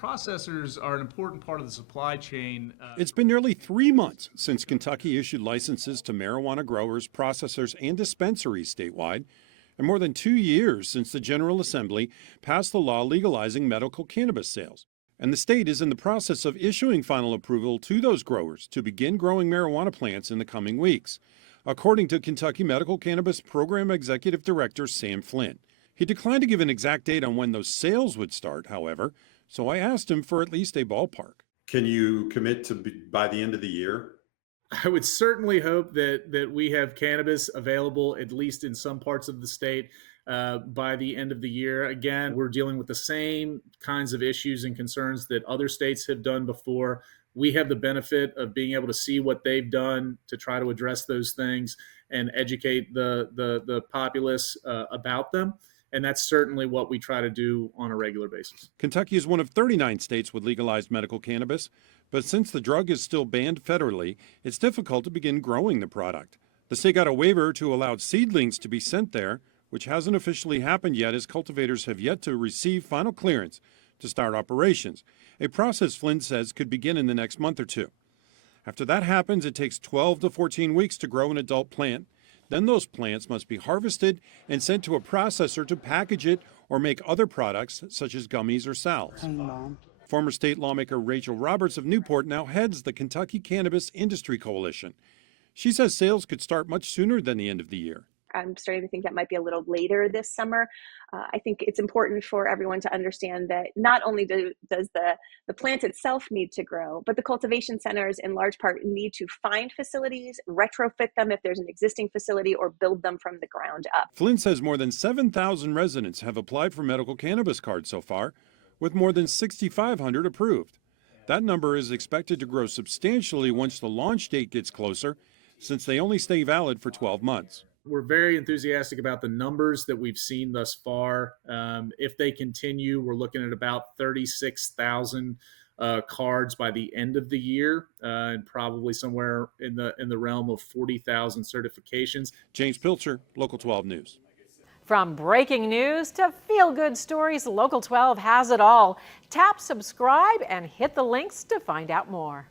processors are an important part of the supply chain. It's been nearly 3 months since Kentucky issued licenses to marijuana growers, processors, and dispensaries statewide, and more than 2 years since the General Assembly passed the law legalizing medical cannabis sales. And the state is in the process of issuing final approval to those growers to begin growing marijuana plants in the coming weeks, according to Kentucky Medical Cannabis Program Executive Director Sam Flynn. He declined to give an exact date on when those sales would start, however, so I asked him for at least a ballpark. Can you commit to by the end of the year? I would certainly hope that we have cannabis available, at least in some parts of the state, by the end of the year. Again, we're dealing with the same kinds of issues and concerns that other states have done before. We have the benefit of being able to see what they've done to try to address those things and educate the populace about them. And that's certainly what we try to do on a regular basis. Kentucky is one of 39 states with legalized medical cannabis, but since the drug is still banned federally, it's difficult to begin growing the product. The state got a waiver to allow seedlings to be sent there, which hasn't officially happened yet as cultivators have yet to receive final clearance to start operations, a process Flynn says could begin in the next month or two. After that happens, it takes 12 to 14 weeks to grow an adult plant. Then those plants must be harvested and sent to a processor to package it or make other products such as gummies or salves. Former state lawmaker Rachel Roberts of Newport now heads the Kentucky Cannabis Industry Coalition. She says sales could start much sooner than the end of the year. I'm starting to think that might be a little later this summer. I think it's important for everyone to understand that not only does the plant itself need to grow, but the cultivation centers in large part need to find facilities, retrofit them if there's an existing facility, or build them from the ground up. Flynn says more than 7,000 residents have applied for medical cannabis cards so far, with more than 6,500 approved. That number is expected to grow substantially once the launch date gets closer, since they only stay valid for 12 months. We're very enthusiastic about the numbers that we've seen thus far. If they continue, we're looking at about 36,000 cards by the end of the year, and probably somewhere in the realm of 40,000 certifications. James Pilcher, Local 12 News. From breaking news to feel-good stories, Local 12 has it all. Tap subscribe and hit the links to find out more.